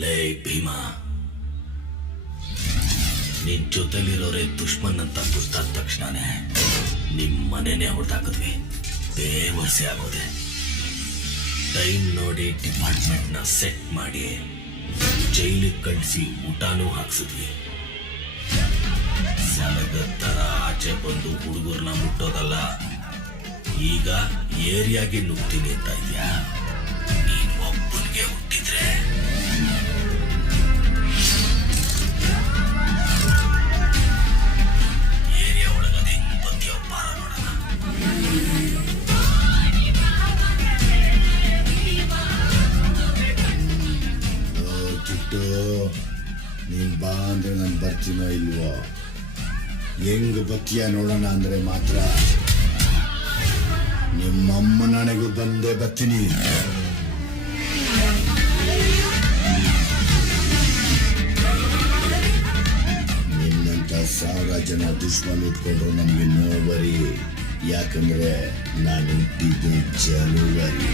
ಲೇ ಭೀಮಾ, ನಿನ್ ಜೊತೆಲಿರೋರೆ ದುಶ್ಮನ್ ಅಂತ ಗೊತ್ತಾದ ತಕ್ಷಣನೇ ನಿಮ್ ಮನೆನೇ ಹೊಡೆದಾಕಿದ್ವಿ. ಬೇವರ್ಸೆ ಆಗೋದೆ. ಟೈಮ್ ನೋಡಿ ಡಿಪಾರ್ಟ್ಮೆಂಟ್ನ ಸೆಟ್ ಮಾಡಿ ಜೈಲಿಗೆ ಕಳಿಸಿ ಊಟನೂ ಹಾಕ್ಸಿದ್ವಿ. ಸಲಗದ ತರ ಆಚೆ ಬಂದು ಹುಡುಗರ್ನ ಮುಟ್ಟೋದಲ್ಲ, ಈಗ ಏರಿಯಾಗೆ ನುಗ್ತೀನಿ ಅಂತ ಇದ್ಯಾ? ನೀನ್ ಒಬ್ಬನಿಗೆ ಹುಟ್ಟಿದ್ರೆ ಏರಿಯಾ ಒಳಗದೆ ಬತ್ತಿಯೋ ಬಾರ ನೋಡೋಣ. ಚಿಟ್ಟು, ನೀನ್ ಬಾ ಅಂದ್ರೆ ನಾನು ಬರ್ತೀನೋ ಇಲ್ವೋ? ಹೆಂಗ್ ಬತ್ತಿಯ ನೋಡೋಣ ಅಂದ್ರೆ ಮಾತ್ರ ನಿಮ್ಮಮ್ಮ ನನಗೂ ಬಂದೇ ಬರ್ತೀನಿ. ನಿನ್ನಂತ 1000 ಜನ ದುಶ್ಮನ್ ಇಟ್ಕೊಂಡ್ರು ನಮ್ಗೆ ನೋವರಿ. ಯಾಕಂದ್ರೆ ನಾನು ಹುಟ್ಟಿದ್ದು ಜನವರಿ.